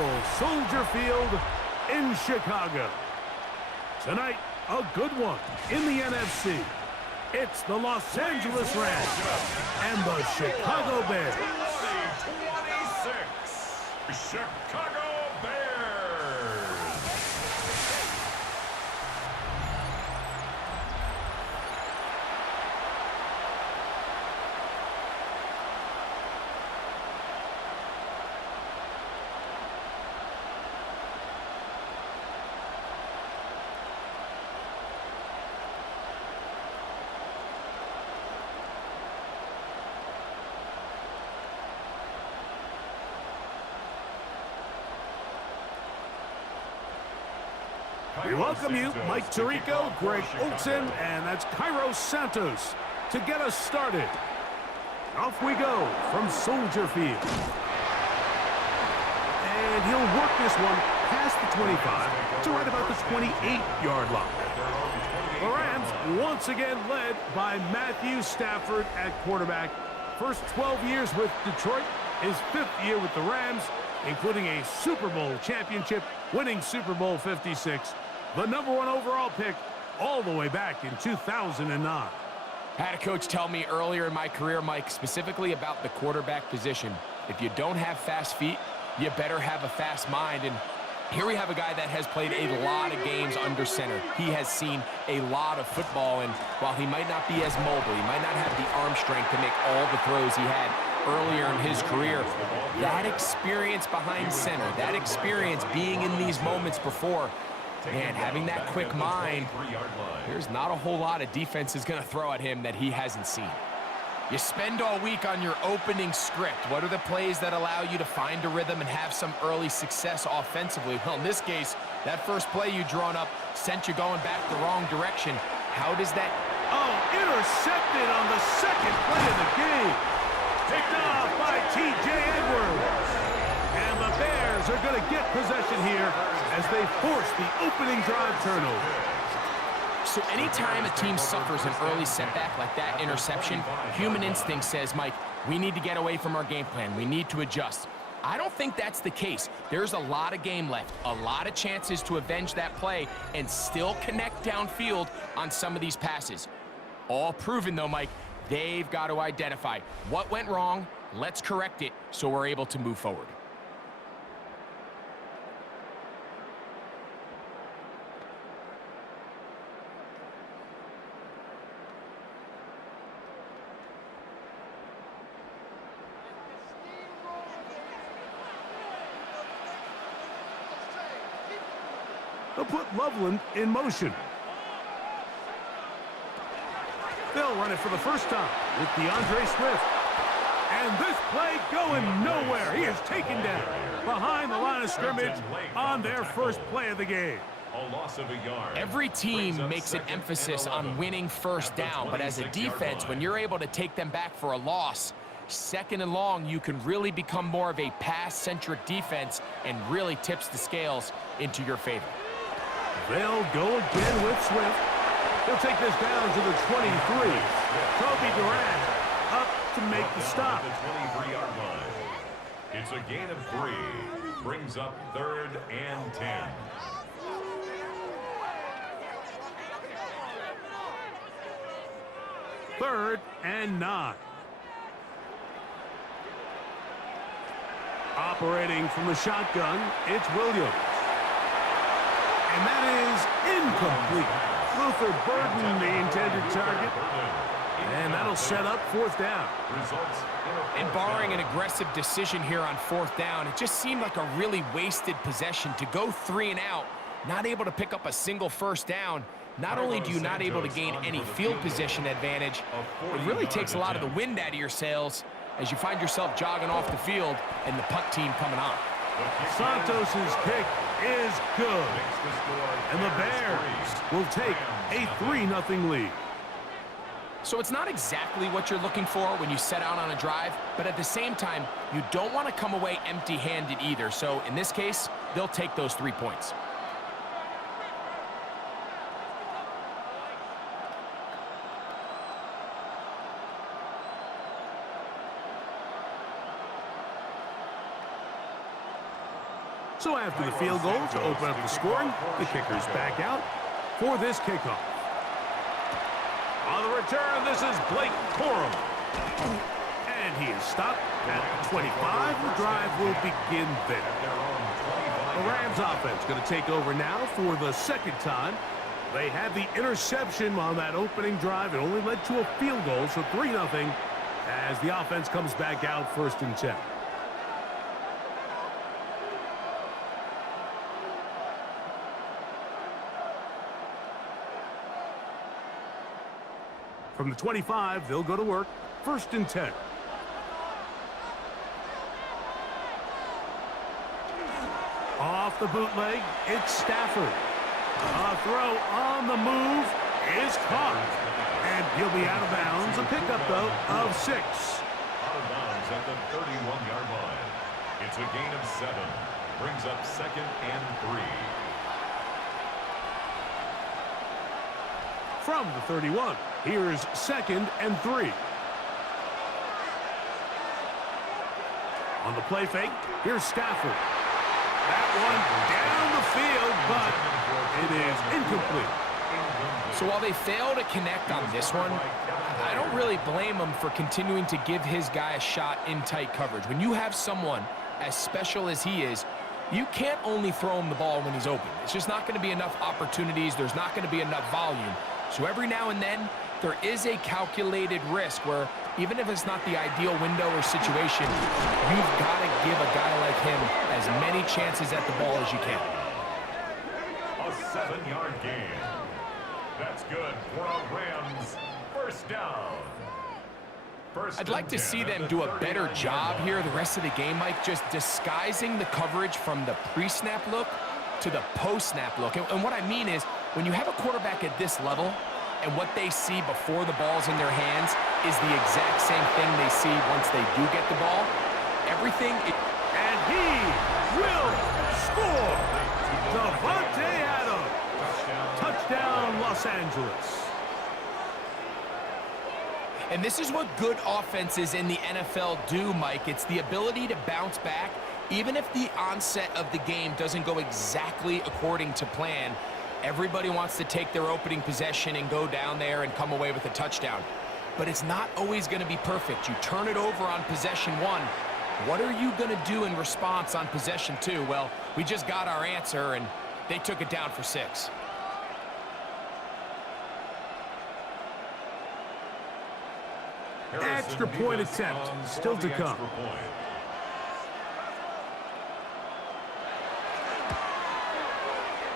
beautiful Soldier Field in Chicago. Tonight, a good one in the NFC. It's the Los Angeles Rams and the Chicago Bears. 26, Chicago Bears. We welcome you, Mike Tirico, Greg Olson, and that's Cairo Santos to get us started. Off we go from Soldier Field. And he'll work this one past the 25 to right about the 28-yard line. The Rams once again led by Matthew Stafford at quarterback. First 12 years with Detroit, his 5th year with the Rams, including a Super Bowl championship, winning Super Bowl 56. The #1 overall pick all the way back in 2009. I had a coach tell me earlier in my career, Mike, specifically about the quarterback position. If you don't have fast feet, you better have a fast mind. And here we have a guy that has played a lot of games under center. He has seen a lot of football, and while he might not be as mobile, he might not have the arm strength to make all the throws he had earlier in his career, that experience behind center, that experience being in these moments before, man, having that quick mind, there's not a whole lot of defense is going to throw at him that he hasn't seen. You spend all week on your opening script. What are the plays that allow you to find a rhythm and have some early success offensively? Well, in this case, that first play you drawn up sent you going back the wrong direction. How does that... Oh, intercepted on the second play of the game. Picked off by T.J. Edwards. And the Bears are going to get possession here as they force the opening drive turnover. So anytime a team suffers an early setback like that interception, human instinct says, Mike, we need to get away from our game plan. We need to adjust. I don't think that's the case. There's a lot of game left, a lot of chances to avenge that play and still connect downfield on some of these passes. All proven, though, Mike, they've got to identify what went wrong, let's correct it so we're able to move forward. They'll put Loveland in motion. They'll run it for the first time with DeAndre Swift. And this play going nowhere. He is taken down behind the line of scrimmage on their first play of the game. A loss of a yard. Every team makes an emphasis on winning first down, but as a defense, when you're able to take them back for a loss, second and long, you can really become more of a pass-centric defense and really tips the scales into your favor. They'll go again with Swift. He'll take this down to the 23. Kobe Durant up to make the stop. The 23-yard line. It's a gain of 3. Brings up 3rd and 10. Third and 9. Operating from the shotgun, it's Williams. And that is incomplete. Luther Burden, the intended target. And that'll set up 4th down. And barring an aggressive decision here on 4th down, it just seemed like a really wasted possession to go 3 and out, not able to pick up a single first down. Not only do you not able to gain any field position advantage, it really takes a lot of the wind out of your sails as you find yourself jogging off the field and the punt team coming on. Santos's kick is good. And the Bears will take a 3-0 lead. So it's not exactly what you're looking for when you set out on a drive, but at the same time, you don't want to come away empty-handed either. So in this case, they'll take those 3 points. So after the field goal to open up the scoring, the kicker's back out for this kickoff. On the return, this is Blake Corum. And he is stopped at the 25. The drive will begin there. The Rams offense going to take over now for the second time. They had the interception on that opening drive. It only led to a field goal, so 3-0 as the offense comes back out 1st and 10. From the 25, they'll go to work. 1st and 10. Off the bootleg, it's Stafford. A throw on the move is caught. And he'll be out of bounds. A pickup, though, of 6. Out of bounds at the 31-yard line. It's a gain of 7. Brings up 2nd and 3. From the 31, here's 2nd and 3. On the play fake, here's Stafford. That one down the field, but it is incomplete. So while they fail to connect on this one, I don't really blame him for continuing to give his guy a shot in tight coverage. When you have someone as special as he is, you can't only throw him the ball when he's open. It's just not going to be enough opportunities. There's not going to be enough volume. So every now and then, there is a calculated risk where even if it's not the ideal window or situation, you've got to give a guy like him as many chances at the ball as you can. A 7-yard gain. That's good for a Rams 1st down. I'd like to see them do a better job here the rest of the game, Mike, just disguising the coverage from the pre-snap look to the post-snap look. And what I mean is, when you have a quarterback at this level, and what they see before the ball's in their hands is the exact same thing they see once they do get the ball. Everything... And he will score! Davante Adams. Touchdown, Los Angeles. And this is what good offenses in the NFL do, Mike. It's the ability to bounce back, even if the onset of the game doesn't go exactly according to plan. Everybody wants to take their opening possession and go down there and come away with a touchdown. But it's not always going to be perfect. You turn it over on possession 1. What are you going to do in response on possession 2? Well, we just got our answer, and they took it down for 6. Extra point attempt still to come.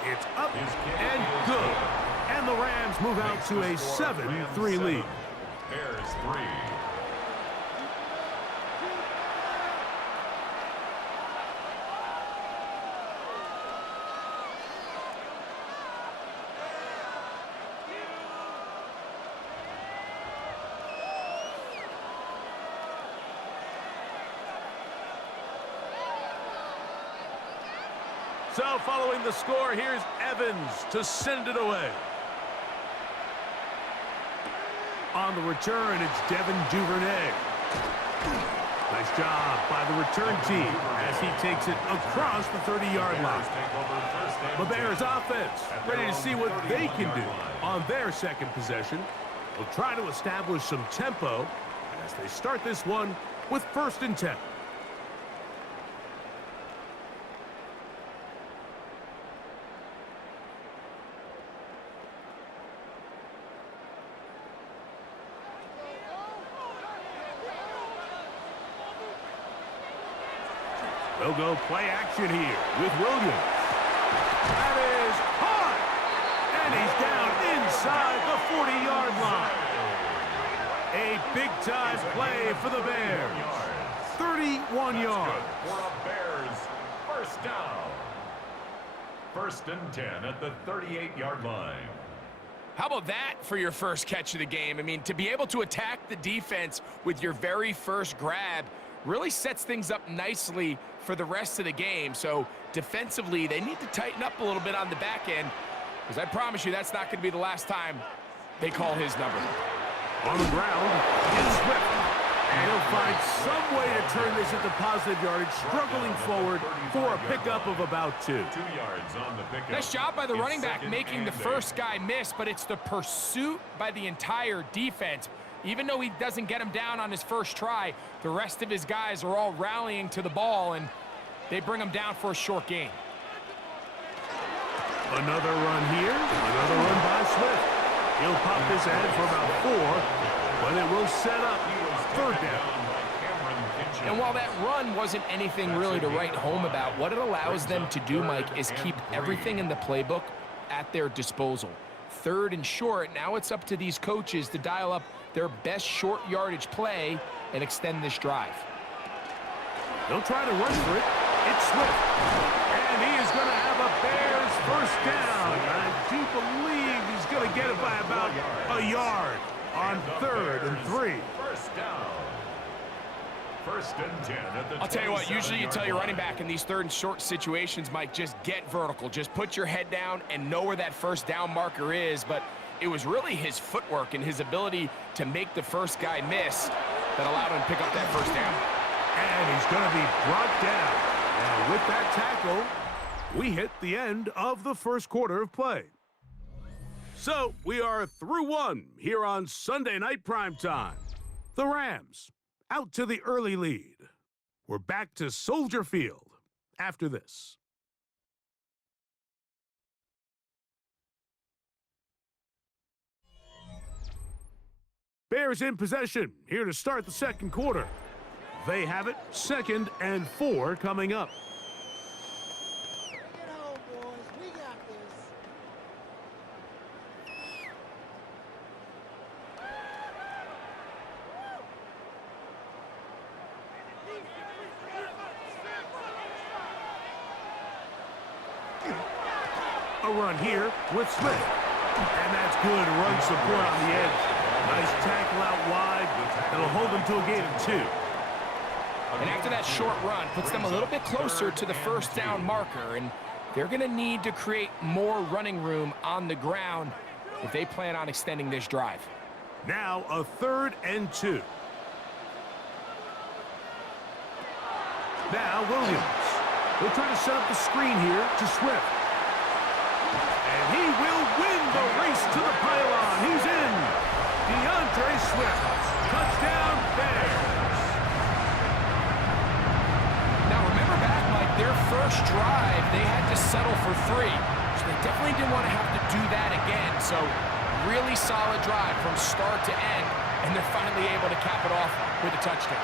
It's up and good. And the Rams move out to a 7-3 lead. Bears 3. So following the score, here's Evans to send it away. On the return, it's Devin Duvernay. Nice job by the return team as he takes it across the 30-yard line. The Bears offense ready to see what they can do on their second possession. They'll try to establish some tempo as they start this one with 1st and 10. They'll go play action here with Williams. That is hard. And he's down inside the 40-yard line. A big-time play for the Bears. 31 yards. For a Bears 1st down. 1st and 10 at the 38-yard line. How about that for your first catch of the game? I mean, to be able to attack the defense with your very first grab really sets things up nicely for the rest of the game. So defensively, they need to tighten up a little bit on the back end, because I promise you that's not going to be the last time they call his number. On the ground, it's Swift. And he'll find some way to turn this into positive yardage, struggling forward for a pickup of about 2. 2 yards on the pickup. Nice job by the running back making the first guy miss, but it's the pursuit by the entire defense. Even though he doesn't get him down on his first try, the rest of his guys are all rallying to the ball, and they bring him down for a short gain. Another run here, another run by Swift. He'll pop this ahead for about 4, but it will set up 3rd down. And while that run wasn't anything really to write home about, what it allows them to do, Mike, is keep everything in the playbook at their disposal. 3rd and short, now it's up to these coaches to dial up their best short yardage play and extend this drive. They'll try to run for it. It's Swift. And he is going to have a Bears first down. I do believe he's going to get it by about a yard on 3rd and 3. First down. 1st and 10 at the I'll tell you what, usually you tell your running back in these 3rd and short situations, Mike, just get vertical. Just put your head down and know where that first down marker is. But it was really his footwork and his ability to make the first guy miss that allowed him to pick up that first down. And he's going to be brought down. And with that tackle, we hit the end of the first quarter of play. So we are through 1 here on Sunday Night Primetime. The Rams out to the early lead. We're back to Soldier Field after this. Bears in possession here to start the second quarter. They have it, 2nd and 4 coming up. Get home, boys. We got this. A run here with Smith. And that's good run support on the edge. Nice tackle out wide. That'll hold them to a gain of 2. And after that short run, puts them a little bit closer to the first down marker, and they're going to need to create more running room on the ground if they plan on extending this drive. Now a 3rd and 2. Now Williams. They'll try to set up the screen here to Swift. And he will win the race to the pylon. He's in. DeAndre Swift. Touchdown Bears. Their first drive, they had to settle for 3. So they definitely didn't want to have to do that again. So really solid drive from start to end, and they're finally able to cap it off with a touchdown.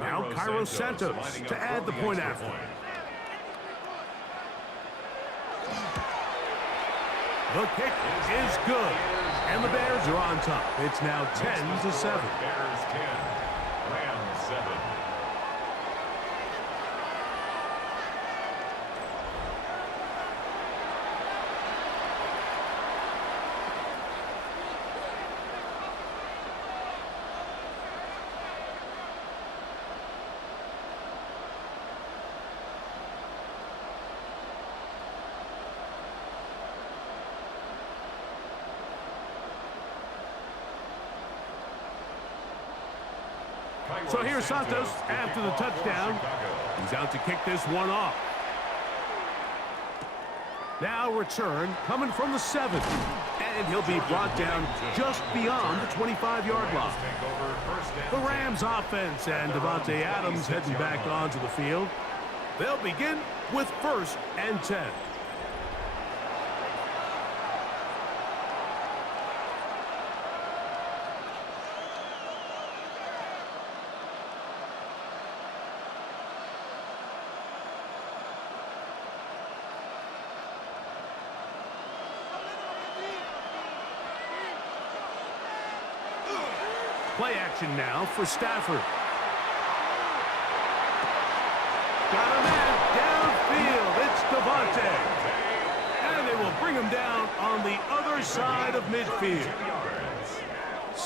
Now Cairo Santos to add the point after. The kick is good. And the Bears are on top. It's now 10-7. Bears 10, Rams 7. So here's Santos after the touchdown. He's out to kick this one off. Now return coming from the 7. And he'll be brought down just beyond the 25-yard line. The Rams offense and Devontae Adams heading back onto the field. They'll begin with 1st and 10. Play action now for Stafford. Got a man downfield. It's Devontae. And they will bring him down on the other side of midfield.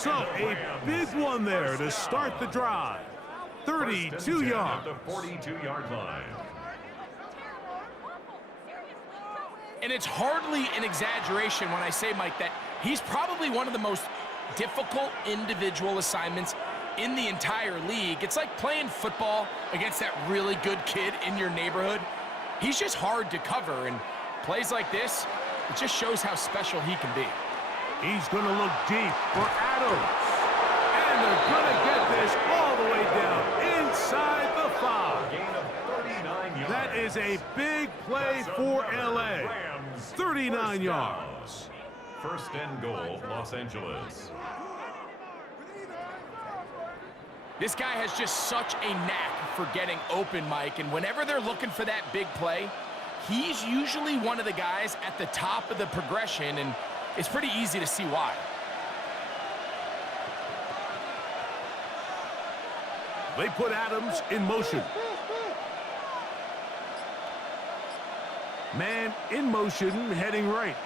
So a big one there to start the drive. 32 yards. At the 42-yard line. And it's hardly an exaggeration when I say, Mike, that he's probably one of the most difficult individual assignments in the entire league. It's like playing football against that really good kid in your neighborhood. He's just hard to cover, and plays like this, it just shows how special he can be. He's going to look deep for Adams. And they're going to get this all the way down inside the 5. Gain of 39 yards. That is a big play for L.A. 39 yards. First and goal, Los Angeles. This guy has just such a knack for getting open, Mike, and whenever they're looking for that big play, he's usually one of the guys at the top of the progression, and it's pretty easy to see why. They put Adams in motion. Man in motion, heading right.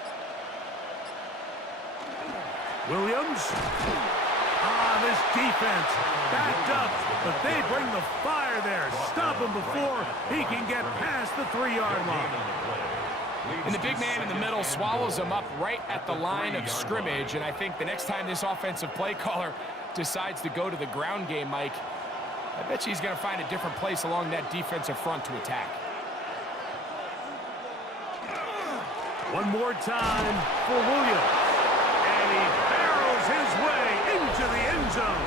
Williams. This defense backed up, but they bring the fire there. Stop him before he can get past the 3-yard line. And the big man in the middle swallows him up right at the line of scrimmage, and I think the next time this offensive play caller decides to go to the ground game, Mike, I bet you he's going to find a different place along that defensive front to attack. One more time for Williams. And he barrels his way into the end zone.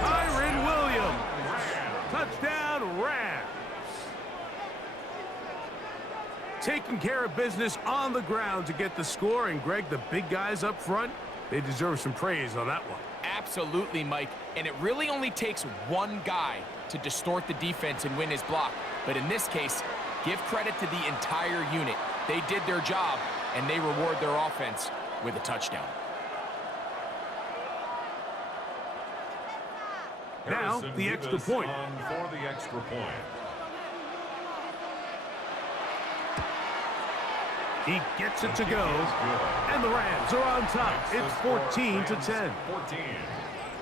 Kyron Williams. Touchdown, Rams. Taking care of business on the ground to get the score. And, Greg, the big guys up front, they deserve some praise on that one. Absolutely, Mike. And it really only takes one guy to distort the defense and win his block. But in this case, give credit to the entire unit. They did their job, and they reward their offense with a touchdown. Now, the extra point. For the extra point. He gets it to go, and the Rams are on top. It's 14-10. 14.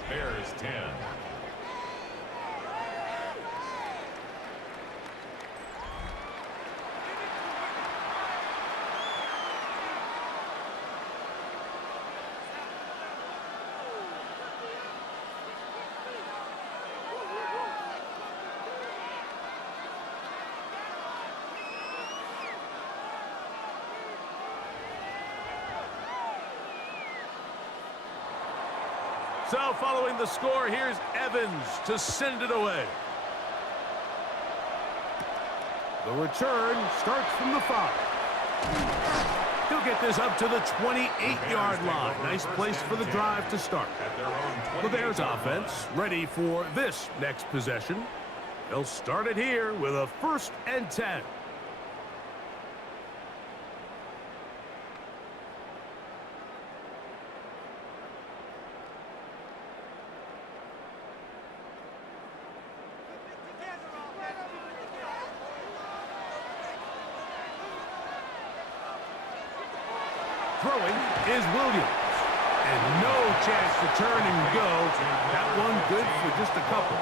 Bears 10. So following the score, here's Evans to send it away. The return starts from the 5. He'll get this up to the 28-yard line. Nice place for the drive to start. The Bears offense ready for this next possession. They'll start it here with a 1st and 10. Throwing is Williams. And no chance to turn and go. That one good for just a couple.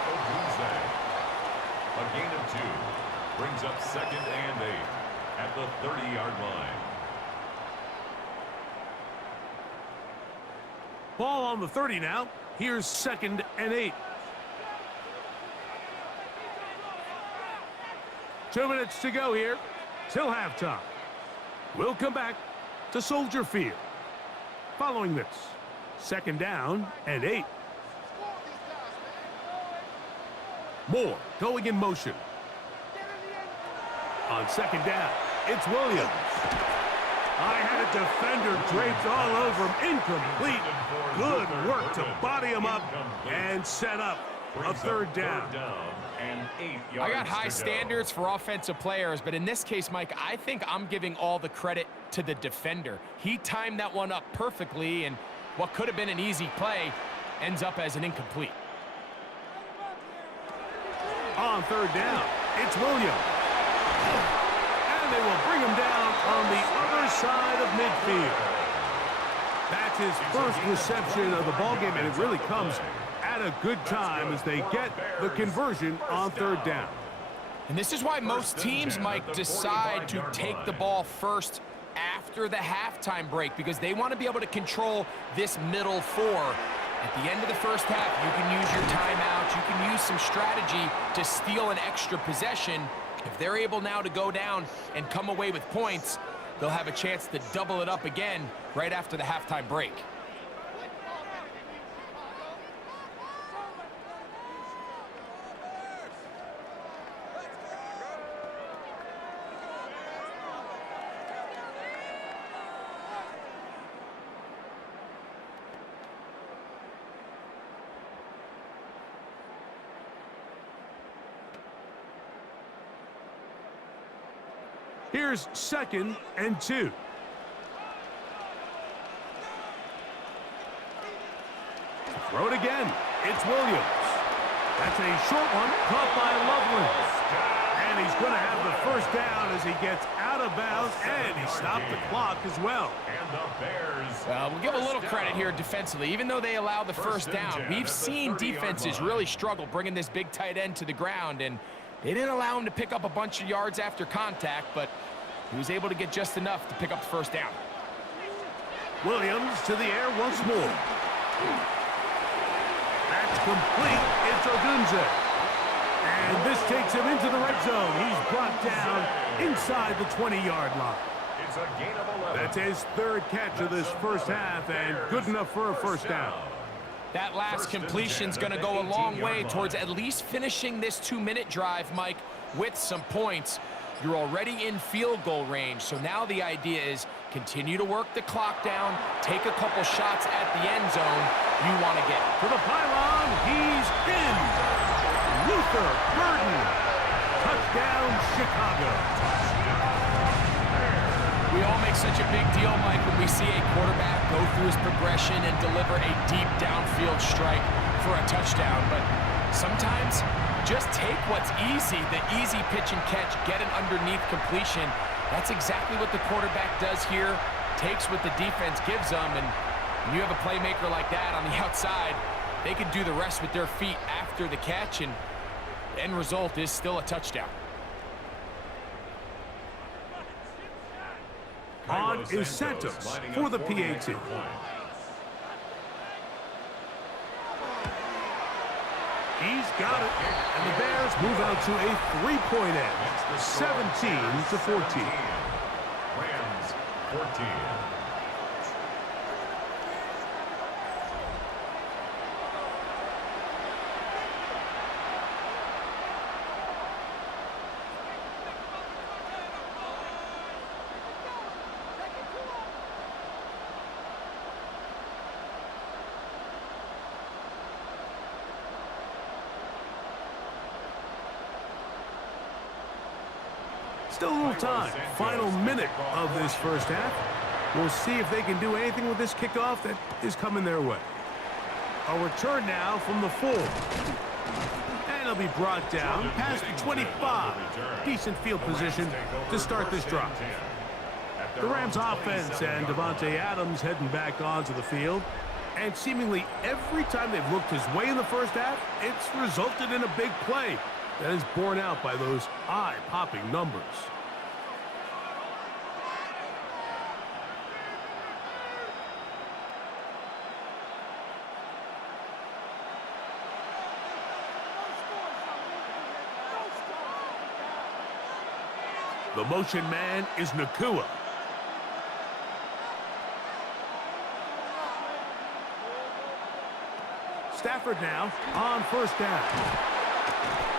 A gain of 2. Brings up 2nd and 8 at the 30-yard line. Ball on the 30 now. Here's 2nd and 8. 2 minutes to go here till halftime. We'll come back to Soldier Field. Following this, 2nd down and 8. Moore going in motion. On 2nd down, it's Williams. I had a defender draped all over him. Incomplete. Good work to body him up and set up a 3rd down. And 8 yards. I got high standards for offensive players, but in this case, Mike, I think I'm giving all the credit to the defender. He timed that one up perfectly, and what could have been an easy play ends up as an incomplete. On 3rd down, it's Williams. And they will bring him down on the other side of midfield. That's his first reception of the ballgame, and it really comes at a good time as they get the conversion on third down. And this is why most teams, Mike, decide to take the ball first after the halftime break, because they want to be able to control this middle four. At the end of the first half, you can use your timeout, you can use some strategy to steal an extra possession. If they're able now to go down and come away with points, they'll have a chance to double it up again right after the halftime break. Here's 2nd and 2. Throw it again. It's Williams. That's a short one caught by Loveland. And he's going to have the first down as he gets out of bounds, and he stopped the clock as well. And the Bears. We'll give a little credit here defensively. Even though they allow the first down, we've seen defenses really struggle bringing this big tight end to the ground, and they didn't allow him to pick up a bunch of yards after contact, but he was able to get just enough to pick up the first down. Williams to the air once more. That's complete. It's Odunze. And this takes him into the red zone. He's brought down inside the 20-yard line. It's a gain of 11. That's his third catch of this first half, and good enough for a first down. That last completion's going to go a long way towards at least finishing this 2-minute drive, Mike, with some points. You're already in field goal range, so now the idea is continue to work the clock down, take a couple shots at the end zone you want to get. To the pylon, he's in. Luther Burden. Touchdown, Chicago. We all make such a big deal, Mike, when we see a quarterback go through his progression and deliver a deep downfield strike for a touchdown. But sometimes just take what's easy, the easy pitch and catch, get an underneath completion. That's exactly what the quarterback does here, takes what the defense gives them, and when you have a playmaker like that on the outside, they can do the rest with their feet after the catch, and the end result is still a touchdown. On is Santos for the PAT. He's got it, and the Bears move out to a 3-point edge, 17-14. Rams 14. Still a little time. Final minute of this first half. We'll see if they can do anything with this kickoff that is coming their way. A return now from the 4. And it'll be brought down past the 25. Decent field position to start this drive. The Rams offense and Davante Adams heading back onto the field. And seemingly every time they've looked his way in the first half, it's resulted in a big play that is borne out by those eye-popping numbers. The motion man is Nakua. Stafford now on first down.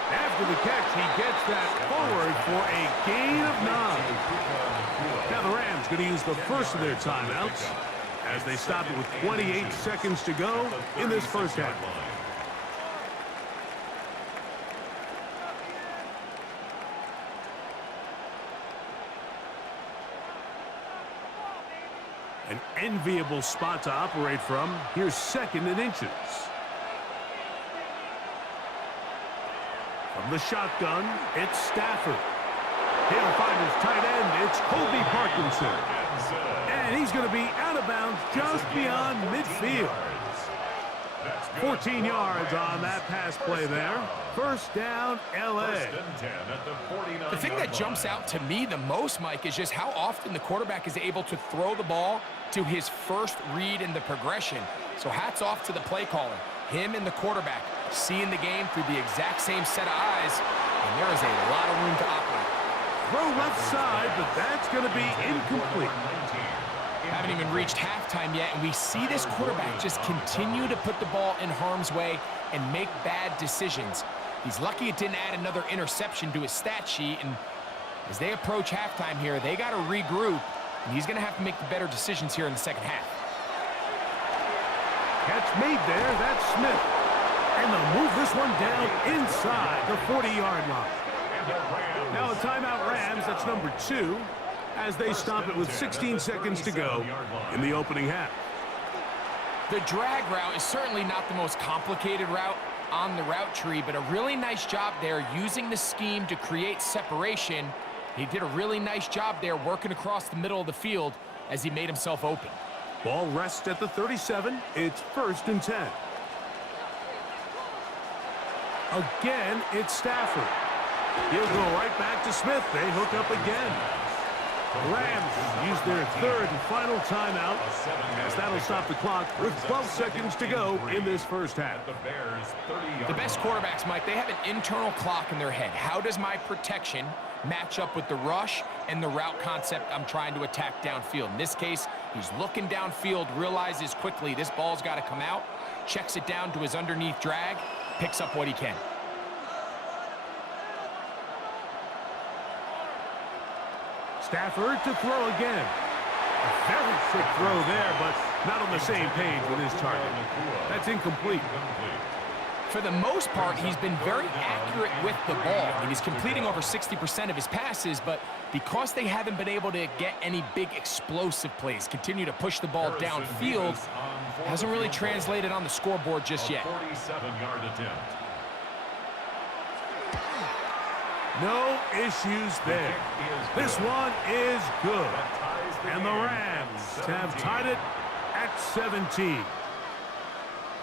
After the catch, he gets that forward for a gain of 9. Now the Rams going to use the first of their timeouts as they stop it with 28 seconds to go in this first half. An enviable spot to operate from. Here's 2nd and inches. From the shotgun, it's Stafford. He'll find his tight end. It's Colby Parkinson. And he's going to be out of bounds just beyond midfield. 14 yards on that pass play there. First down, L.A. The thing that jumps out to me the most, Mike, is just how often the quarterback is able to throw the ball to his first read in the progression. So hats off to the play caller. Him and the quarterback seeing the game through the exact same set of eyes, and there is a lot of room to operate. Throw left side, but that's going to be incomplete. Haven't even reached halftime yet, and we see this quarterback just continue to put the ball in harm's way and make bad decisions. He's lucky it didn't add another interception to his stat sheet, and as they approach halftime here, they got to regroup, and he's going to have to make the better decisions here in the second half. Catch made there, that's Smith. And they'll move this one down inside the 40-yard line. Now a timeout Rams, that's number 2, as they stop it with 16 seconds to go in the opening half. The drag route is certainly not the most complicated route on the route tree, but a really nice job there using the scheme to create separation. He did a really nice job there working across the middle of the field as he made himself open. Ball rests at the 37. It's 1st and 10. Again, it's Stafford. He'll go right back to Smith. They hook up again. The Rams use their 3rd and final timeout, as that'll stop the clock with 12 seconds to go in this first half. The best quarterbacks, Mike, they have an internal clock in their head. How does my protection match up with the rush and the route concept I'm trying to attack downfield? In this case, he's looking downfield, realizes quickly this ball's got to come out, checks it down to his underneath drag, picks up what he can. Stafford to throw again. A very quick throw there, but not on the same page with his target. That's incomplete. For the most part, he's been very accurate with the ball. I mean, he's completing over 60% of his passes, but because they haven't been able to get any big explosive plays, continue to push the ball downfield, hasn't really translated on the scoreboard just yet. 47-yard attempt. No issues there. This one is good. And the Rams have tied it at 17.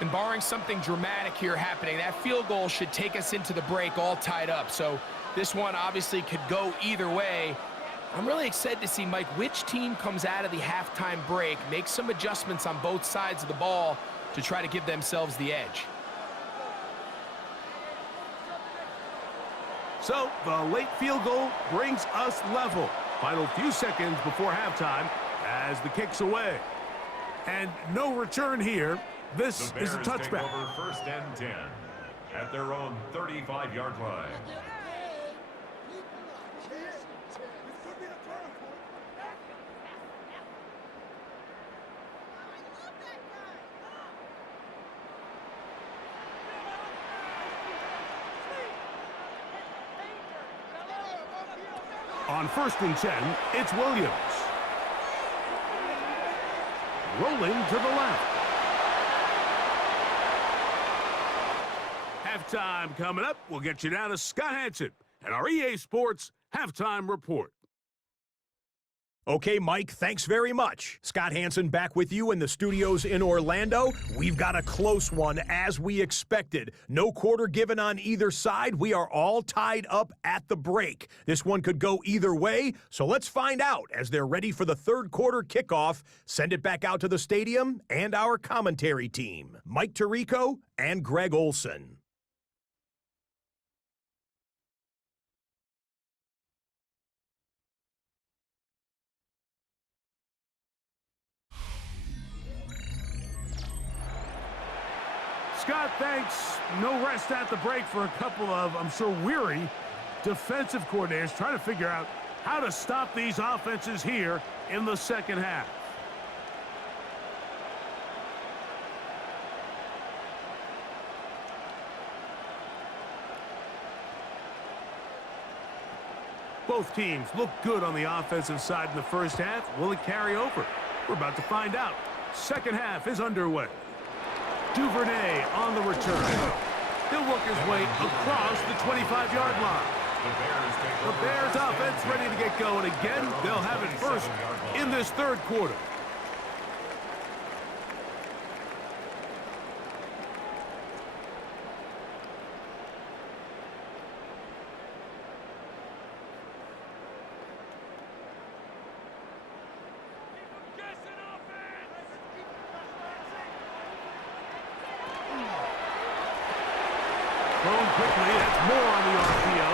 And barring something dramatic here happening, that field goal should take us into the break all tied up. So this one obviously could go either way. I'm really excited to see, Mike, which team comes out of the halftime break, make some adjustments on both sides of the ball to try to give themselves the edge. So the late field goal brings us level. Final few seconds before halftime as the kick's away. And no return here. This is a touchback. Over 1st and 10 at their own 35-yard line. On 1st and 10, it's Williams. Rolling to the left. Halftime coming up. We'll get you down to Scott Hanson and our EA Sports Halftime Report. Okay, Mike, thanks very much. Scott Hanson back with you in the studios in Orlando. We've got a close one, as we expected. No quarter given on either side. We are all tied up at the break. This one could go either way, so let's find out as they're ready for the 3rd quarter kickoff. Send it back out to the stadium and our commentary team, Mike Tirico and Greg Olson. Scott, thanks. No rest at the break for a couple of, I'm sure, weary defensive coordinators trying to figure out how to stop these offenses here in the second half. Both teams look good on the offensive side in the first half. Will it carry over? We're about to find out. Second half is underway. Duvernay on the return. He'll work his way across the 25-yard line. The Bears offense ready to get go, and again, they'll have it first in this third quarter. Thrown quickly, that's more on the RPO.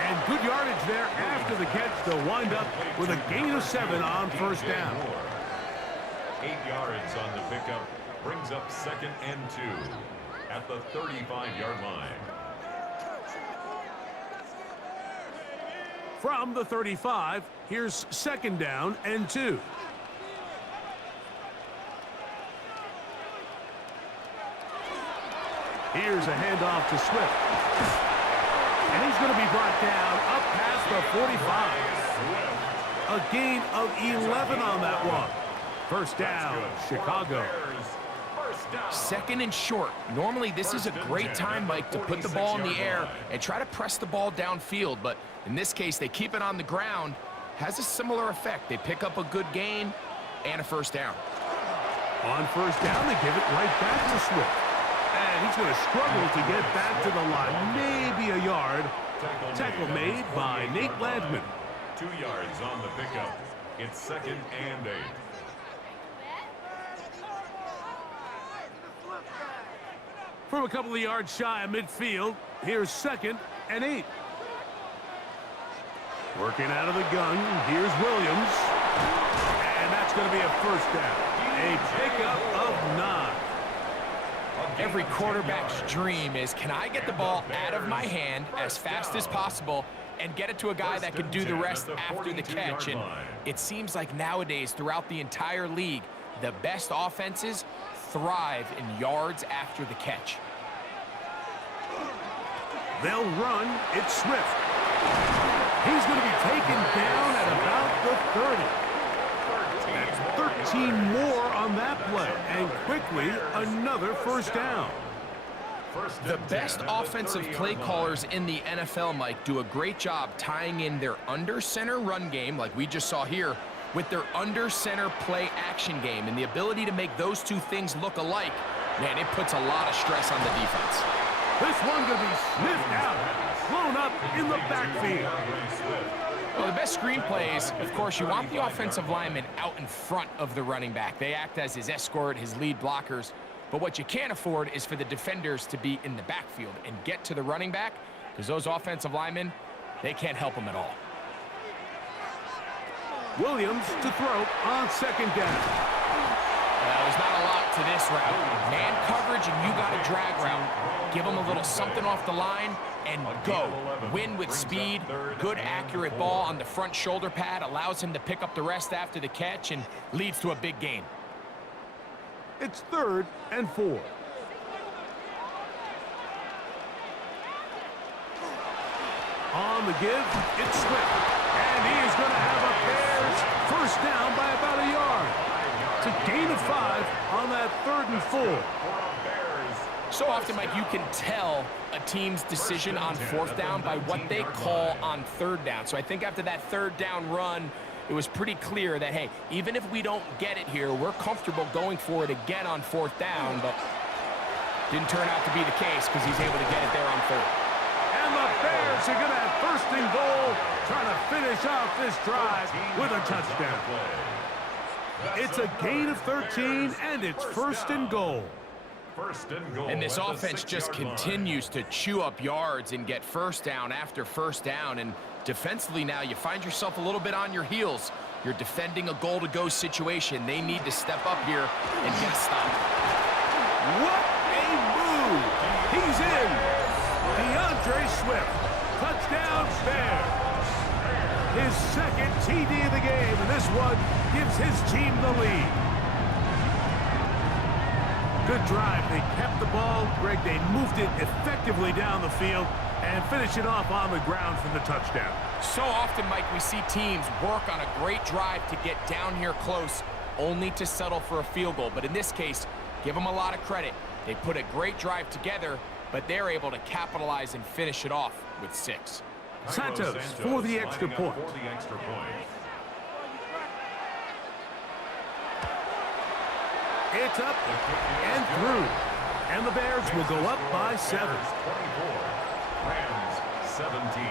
And good yardage there after the catch. They'll wind up with a gain of 7 on first down. 8 yards on the pickup. Brings up 2nd and 2 at the 35-yard line. From the 35, here's 2nd down and 2. Here's a handoff to Swift. And he's going to be brought down up past the 45. A gain of 11 on that one. First down, Chicago. 2nd and short. Normally, this is a great time, Mike, to put the ball in the air and try to press the ball downfield. But in this case, they keep it on the ground. Has a similar effect. They pick up a good gain and a first down. On first down, they give it right back to Swift. And he's going to struggle to get back to the line. Maybe a yard. Tackle made by Nate Landman. 2 yards on the pickup. It's 2nd and 8. From a couple of yards shy of midfield, here's 2nd and 8. Working out of the gun, here's Williams. And that's going to be a first down. A pickup of 9. Every quarterback's dream is, can I get the ball out of my hand as fast as possible and get it to a guy that can do the rest after the catch? And it seems like nowadays, throughout the entire league, the best offenses thrive in yards after the catch. They'll run. It's Swift. He's going to be taken down at about the 30. That's 13 more on that play. And quickly, another first down. The best offensive play callers in the NFL, Mike, do a great job tying in their under-center run game, like we just saw here, with their under-center play action game. And the ability to make those two things look alike, man, it puts a lot of stress on the defense. This one going to be sniffed out, blown up in the backfield. Well, the best screen plays, of course, you want the offensive lineman out in front of the running back. They act as his escort, his lead blockers. But what you can't afford is for the defenders to be in the backfield and get to the running back, because those offensive linemen, they can't help him at all. Williams to throw on 2nd down. Well, there's not a lot to this route. Man coverage, and you got a drag route. Give him a little something off the line and go. Win with speed. Good, accurate ball on the front shoulder pad. Allows him to pick up the rest after the catch and leads to a big gain. It's 3rd and 4. On the give, it's Swift. And he is going to have a Bears first down by about a yard. It's a gain of 5 on that 3rd and 4. So often, Mike, you can tell a team's decision on 4th down by what they call on 3rd down. So I think after that 3rd down run, it was pretty clear that, hey, even if we don't get it here, we're comfortable going for it again on 4th down, but didn't turn out to be the case because he's able to get it there on 3rd. And the Bears are going to have 1st and goal, trying to finish off this drive with a touchdown. It's a gain of 13, and it's 1st and goal. And this offense just continues to chew up yards and get first down after first down. And defensively now, you find yourself a little bit on your heels. You're defending a goal-to-go situation. They need to step up here and get a stop. What a move! He's in! DeAndre Swift. Touchdown, Bears. His 2nd TD of the game, and this one gives his team the lead. Good drive. They kept the ball. Greg, they moved it effectively down the field and finish it off on the ground for the touchdown. So often, Mike, we see teams work on a great drive to get down here close, only to settle for a field goal. But in this case, give them a lot of credit. They put a great drive together, but they're able to capitalize and finish it off with 6. Santos for the extra point. It's up and through. And the Bears will go up by 7. 24, Rams 17.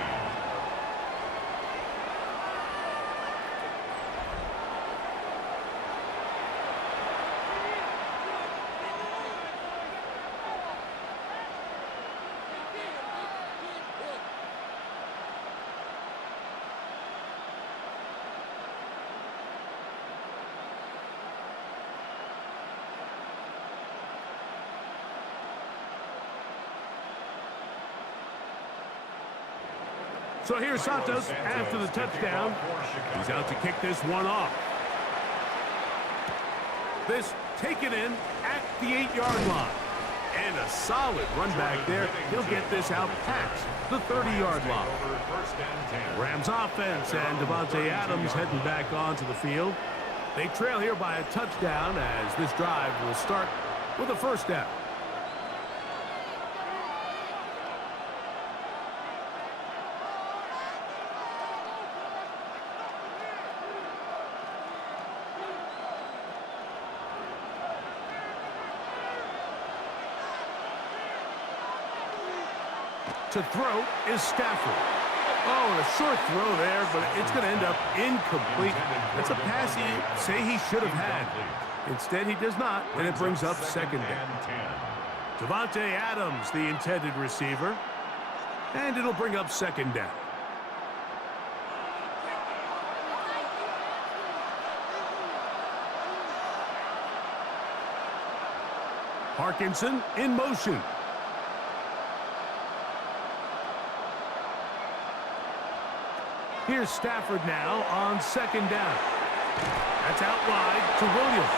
So here's Santos after the touchdown. He's out to kick this one off. This taken in at the 8-yard line. And a solid run back there. He'll get this out past the 30-yard line. Rams offense and Davante Adams heading back onto the field. They trail here by a touchdown as this drive will start with a first down. To throw is Stafford. Oh, and a short throw there, but it's going to end up incomplete. That's a pass he say he should have had. Instead, he does not, and it brings up second down. Davante Adams, the intended receiver, and it'll bring up second down. Parkinson in motion. Here's Stafford now on second down. That's out wide to Williams.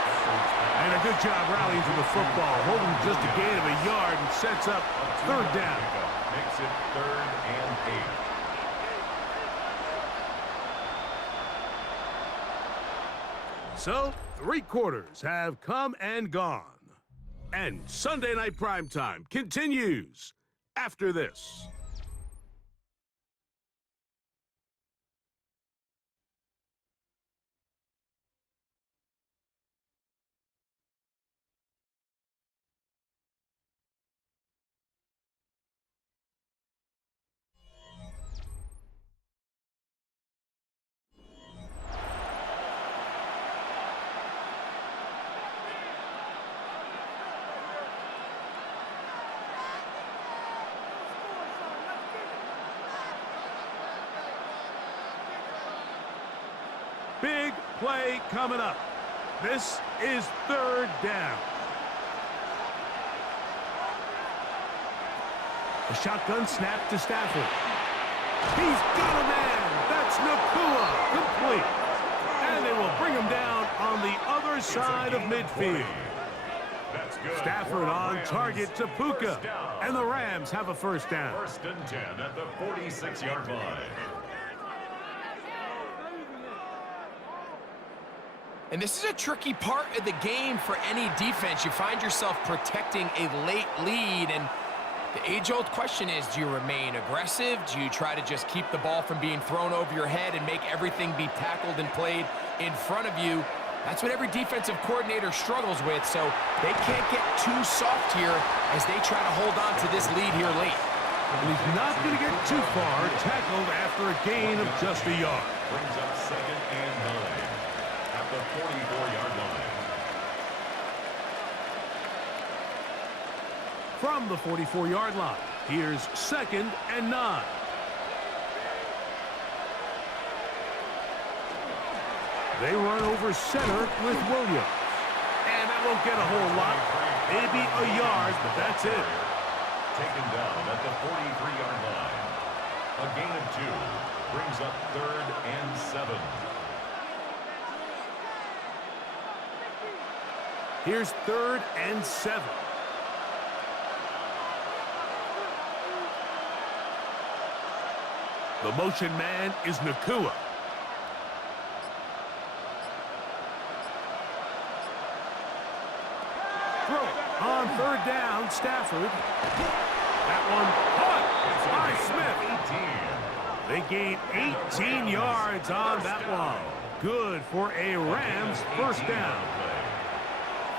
And a good job rallying to the football, holding just a gain of a yard and sets up third down. Makes it 3rd and 8. So, 3 quarters have come and gone. And Sunday Night Primetime continues after this. Big play coming up. This is third down. A shotgun snap to Stafford. He's got a man. That's Nakua. Complete. And they will bring him down on the other side of midfield. Stafford on target to Puka. And the Rams have a first down. 1st and 10 at the 46-yard line. And this is a tricky part of the game for any defense. You find yourself protecting a late lead, and the age-old question is, do you remain aggressive? Do you try to just keep the ball from being thrown over your head and make everything be tackled and played in front of you? That's what every defensive coordinator struggles with, so they can't get too soft here as they try to hold on to this lead here late. And he's not going to get too far, tackled after a gain of just a yard. Brings up 2nd and 9 at the 44-yard line. From the 44-yard line, here's 2nd and 9. They run over center with Williams. And that won't get a whole lot. Maybe a yard, but that's it. Taken down at the 43-yard line. A gain of 2 brings up 3rd and 7. Here's 3rd and 7. The motion man is Nakua. Throw on 3rd down, Stafford. That one caught by Smith. They gain 18 yards on that one. Good for a Rams first down.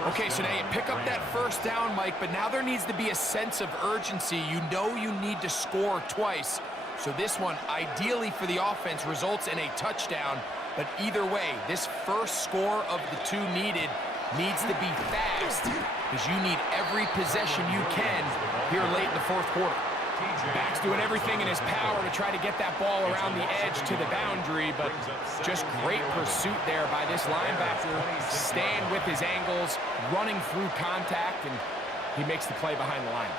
Okay, so now you pick up that first down, Mike, but now there needs to be a sense of urgency. You know you need to score twice. So this one, ideally for the offense, results in a touchdown. But either way, this first score of the two needed needs to be fast because you need every possession you can here late in the fourth quarter. Back's doing everything in his power to try to get that ball around the edge to the boundary, but just great pursuit there by this linebacker, staying with his angles, running through contact, and he makes the play behind the line.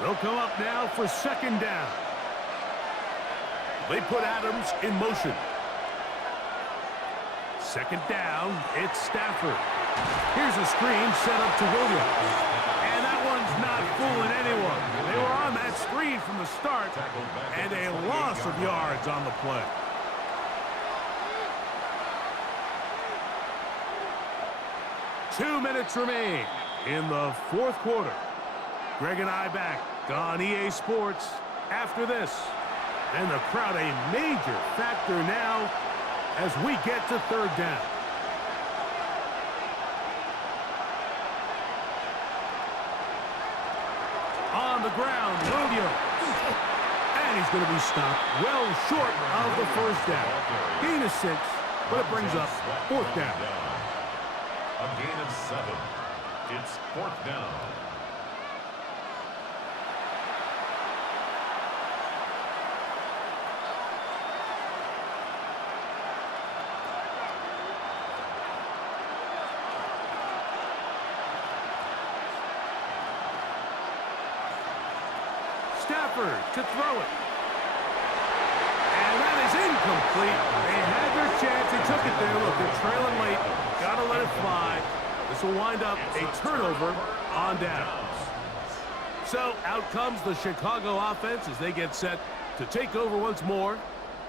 They'll come up now for second down. They put Adams in motion. Second down, it's Stafford. Here's a screen set up to Williams. And that one's not fooling anyone. They were on that screen from the start, and a loss of yards on the play. Two minutes remain in the fourth quarter. Greg and I back on EA Sports after this. And the crowd a major factor now as we get to third down. On the ground, Williams. And he's going to be stopped well short of the first down. Gain of 6, but it brings up fourth down. A gain of 7. It's fourth down. Stafford to throw it. And that is incomplete. They had their chance. They took it there. Look, they're trailing late. Got to let it fly. This will wind up a turnover on downs. So out comes the Chicago offense as they get set to take over once more.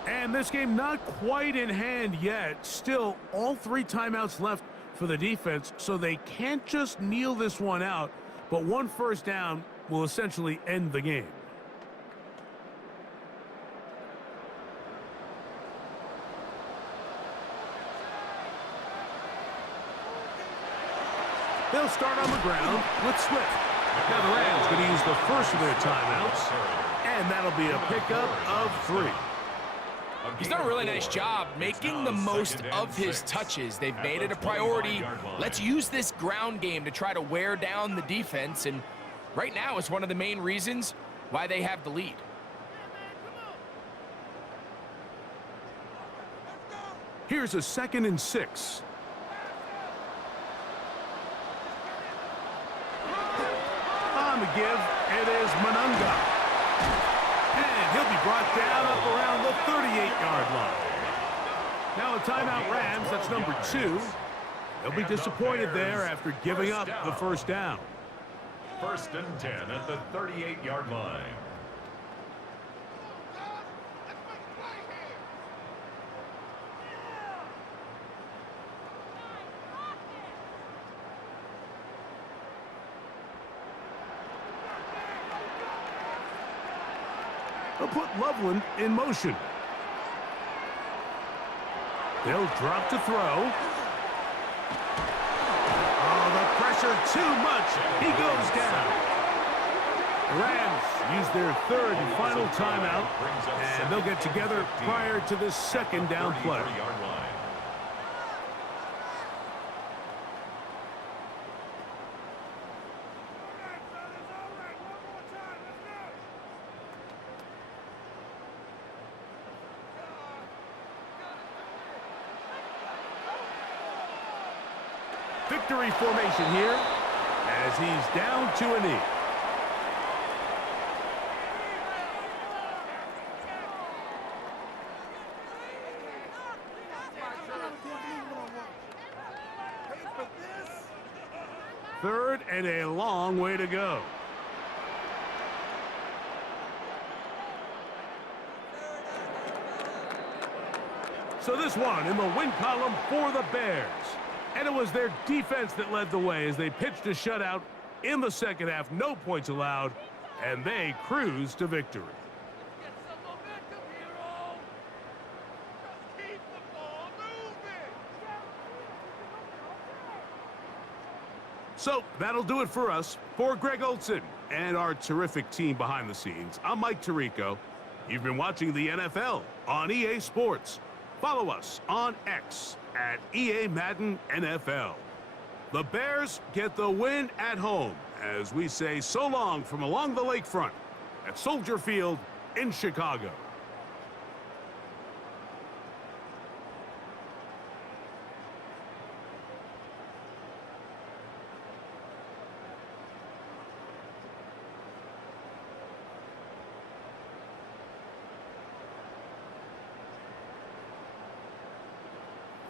And this game not quite in hand yet. Still, all 3 timeouts left for the defense, so they can't just kneel this one out. But one first down will essentially end the game. They'll start on the ground with Swift. Now the Rams going to use the first of their timeouts, and that'll be a pickup of 3. He's done a really nice job making the most of his touches. They've made it a priority. Let's use this ground game to try to wear down the defense, and right now it's one of the main reasons why they have the lead. Here's a 2nd and 6. On the give, it is Monunga. And he'll be brought down up around the 38-yard line. Now a timeout Rams, that's number 2. They'll be disappointed there after giving up the first down. First and 10 at the 38-yard line. They'll put Loveland in motion. They'll drop to throw. Oh, the pressure too much. He goes down. The Rams use their 3rd and final timeout, and they'll get together prior to this second down play. Victory formation here as he's down to a knee. Third and a long way to go. So this one in the win column for the Bears. And it was their defense that led the way as they pitched a shutout in the second half. No points allowed, and they cruised to victory. So that'll do it for us. For Greg Olson and our terrific team behind the scenes, I'm Mike Tirico. You've been watching the NFL on EA Sports. Follow us on X at EA Madden NFL. The Bears get the win at home as we say so long from along the lakefront at Soldier Field in Chicago.